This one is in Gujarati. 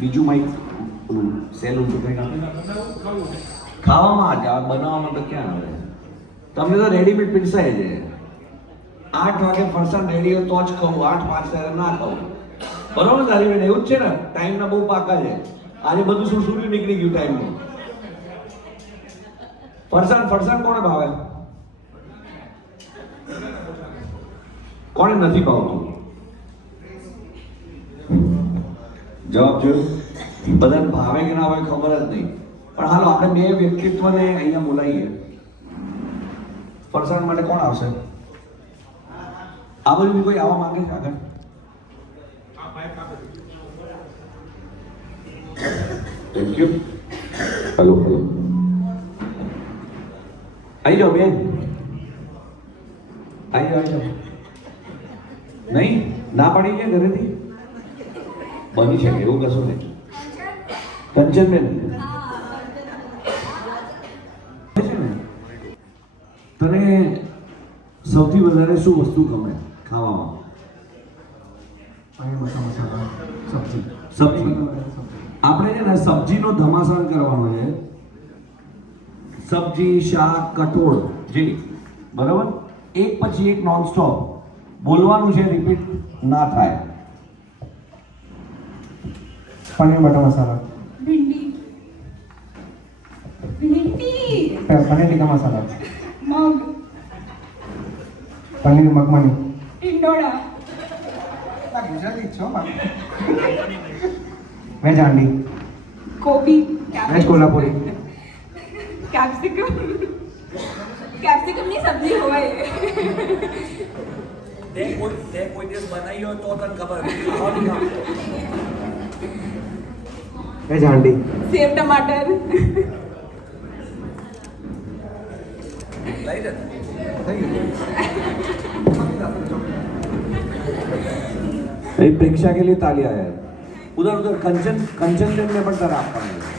બીજું માઇક સેલ ઊંચું કંઈક ખાવામાં જ બનાવવામાં તો ક્યાં આવે તમને તો રેડીમેડ પીરસાય છે 8 વાગે ફરસાણ રેડી હોય તો જ ખાવું 8-5 ત્યારે ના ખાવું બરોબર તારી બેન એવું જ છે ને ટાઈમના બહુ પાકા છે આજે બધું શું નીકળી ગયું ટાઈમનું ફરસાણ કોને ભાવે કોને નથી ભાવતું જવાબ જોયો બધાને ભાવે કે ના ભાવે ખબર જ નહીં પણ હાલો આપણે બે વ્યક્તિત્વને અહીંયા બોલાવીએ ફરસાણ માટે કોણ આવશે આ બધું કોઈ આવવા માંગે છે આગળ થેન્ક યુ હેલો આવી જાઓ બેન આવી જાઓ નહીં ના પાડી છે ઘરેથી બની છે એવું કશું નહીં કંચનબેન તને સૌથી વધારે શું વસ્તુ ગમે ખાવામાં સબ્જી આપણે છે ને સબ્જીનો ધમાસાણ કરવાનો છે સબ્જી શાક કઠોળ જે બરાબર એક પછી એક નોન સ્ટોપ બોલવાનું છે રિપીટ ના થાય पनीर बटर मसाला भिंडी पनीर टिक्का मसाला मग पनीर मखमनी टिंडोळा गुजराती છો वेज हांडी कोबी वेज कोल्हापुरी कैप्सिकम ની સબ્જી હોય તે કોઈ દિવસ બનાવી હોય તો તને ખબર वेज हांडी सेव टमाटर प्रेक्षा के लिए तालियां है उधर कंचन ने पण तारा आपवानी